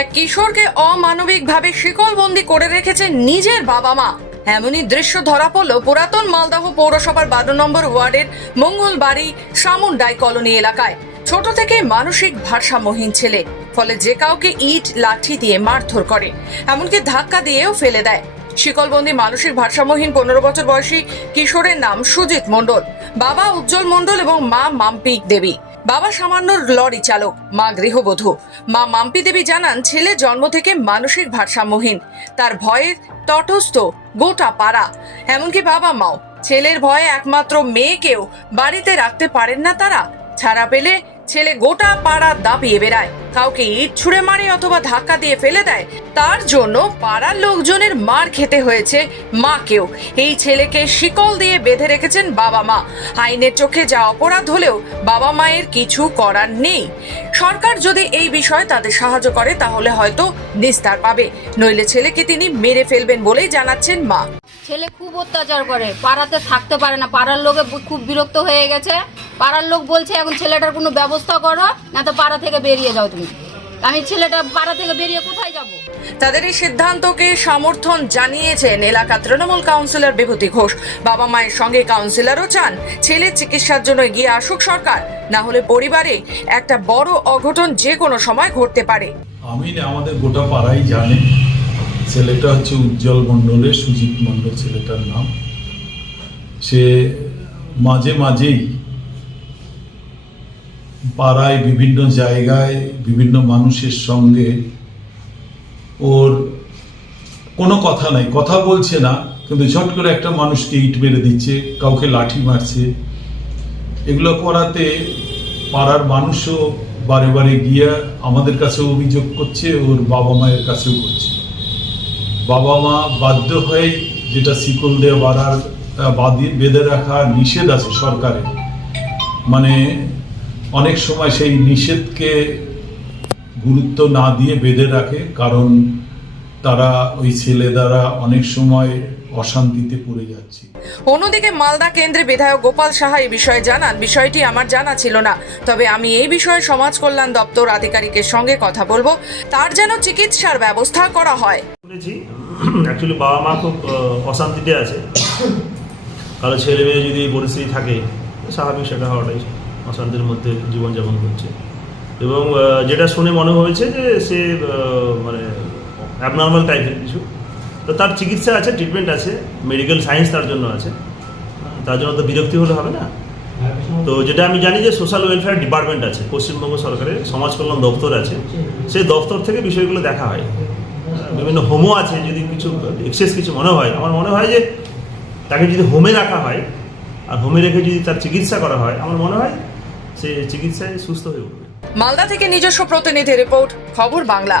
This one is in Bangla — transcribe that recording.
এক কিশোরকে অমানবিকভাবে শিকলবন্দি করে রেখেছে নিজের বাবা মা। এমনই দৃশ্য ধরা পড়ল পুরাতন মালদহ পৌরসভার 12 নম্বর ওয়ার্ডের মঙ্গলবাড়ি সামুন্ডাই কলোনি এলাকায়। ছোট থেকে মানসিক ভারসাম্যহীন ছেলে, ফলে যে কাউকে ইট লাঠি দিয়ে মারধর করে, এমনকি ধাক্কা দিয়েও ফেলে দেয়। শিকলবন্দি মানসিক ভারসাম্যহীন 15 বছর বয়সী কিশোরের নাম সুজিত মণ্ডল, বাবা উজ্জ্বল মণ্ডল এবং মা মাম্পি দেবী। বাবা সামান্য লরি চালক, মা গৃহবধূ। মা মাম্পি দেবী জানান, ছেলে জন্ম থেকে মানসিক ভারসাম্যহীন, তার ভয়ে তটস্থ গোটা পাড়া, এমনকি বাবা মাও। ছেলের ভয়ে একমাত্র মেয়েকেও বাড়িতে রাখতে পারেন না তারা। ছাড়া পেলে ছেলে গোটা পাড়া দাপিয়ে বেড়ায়, কাউকে ইট ছুঁড়ে মারে অথবা ধাক্কা দিয়ে ফেলে দেয়। তার জন্য পাড়ার লোকজনের মার খেতে হয়েছে মাকেও। এই ছেলেকে শিকল দিয়ে বেঁধে রেখেছেন বাবা মা। আইনের চোখে যা অপরাধ হলেও বাবা মায়ের কিছু করার নেই। সরকার যদি এই বিষয়ে তাদের সাহায্য করে তাহলে হয়তো নিস্তার পাবে, নইলে ছেলেকে তিনি মেরে ফেলবেন বলেই জানাচ্ছেন মা। ছেলে খুব অত্যাচার করে, পাড়াতে থাকতে পারে না, পাড়ার লোকে খুব বিরক্ত হয়ে গেছে। পাড়ার লোক বলছে এখন ছেলেটার কোনো ব্যবস্থা করো, না তো পাড়া থেকে বেরিয়ে যাও তুমি। আমি ছেলেটা পাড়া থেকে বেরিয়ে কোথায় যাব? তাদের এই সিদ্ধান্তকে সমর্থন জানিয়েছেন এলাকা তৃণমূল কাউন্সিলর বিভূতি ঘোষ। বাবা মায়ের সঙ্গে কাউন্সিলরও চান ছেলের চিকিৎসার জন্য এগিয়ে আসুক সরকার, না হলে পরিবারে একটা বড় অঘটন যে কোনো সময় ঘটতে পারে। আমি আমাদের গোটা পাড়াই জানে ছেলেটা হচ্ছে উজ্জ্বল মণ্ডলের, সুজিত মণ্ডল ছেলেটার নাম। সে মাঝে মাঝেই পাড়ায় বিভিন্ন জায়গায় বিভিন্ন মানুষের সঙ্গে ওর কোনো কথা নাই, কথা বলছে না, কিন্তু ঝট করে একটা মানুষকে ইট মেরে দিচ্ছে, কাউকে লাঠি মারছে। এগুলো করাতে পাড়ার মানুষও বারে বারে গিয়ে আমাদের কাছে অভিযোগ করছে, ওর বাবা মায়ের কাছেও করছে। বাবা মা বাধ্য হয়ে, যেটা শিকল দিয়ে বেঁধে রাখা নিষেধ আছে সরকারের, মানে অনেক সময় সেই নিষেধকে গুরুত্ব না দিয়ে বেঁধে রাখে, কারণ তারা ওই ছেলে দ্বারা অনেক সময় অশান্তিতে পড়ে যাচ্ছে। অন্যদিকে মালদা কেন্দ্রে বিধায়ক গোপাল সাহা এই বিষয়ে জানান, বিষয়টি আমার জানা ছিল না, তবে আমি এই বিষয়ে সমাজ কল্যাণ দপ্তর আধিকারিকের সঙ্গে কথা বলবো, তার যেন চিকিৎসার ব্যবস্থা করা হয়। অ্যাকচুয়ালি বাবা মা খুব অশান্তিতে আছে, কারো ছেলে মেয়ে যদি পরিস্থিতি থাকে স্বাভাবিক সেটা হওয়াটাই, অশান্তির মধ্যে জীবনযাপন করছে। এবং যেটা শুনে মনে হয়েছে যে সে মানে অ্যাবনর্মাল টাইপের কিছু, তো তার চিকিৎসা আছে, ট্রিটমেন্ট আছে, মেডিকেল সায়েন্স তার জন্য আছে, তার জন্য তো বিরক্তি হলে হবে না। তো যেটা আমি জানি যে সোশ্যাল ওয়েলফেয়ার ডিপার্টমেন্ট আছে, পশ্চিমবঙ্গ সরকারের সমাজ কল্যাণ দপ্তর আছে, সেই দপ্তর থেকে বিষয়গুলো দেখা হয়। বিভিন্ন হোমও আছে, যদি কিছু এক্সেস কিছু মনে হয়, আমার মনে হয় যে তাকে যদি হোমে রাখা হয় আর হোমে রেখে যদি তার চিকিৎসা করা হয়, আমার মনে হয় সে চিকিৎসায় সুস্থ হয়ে উঠবে। মালদা থেকে নিজস্ব প্রতিনিধি রিপোর্ট, খবর বাংলা।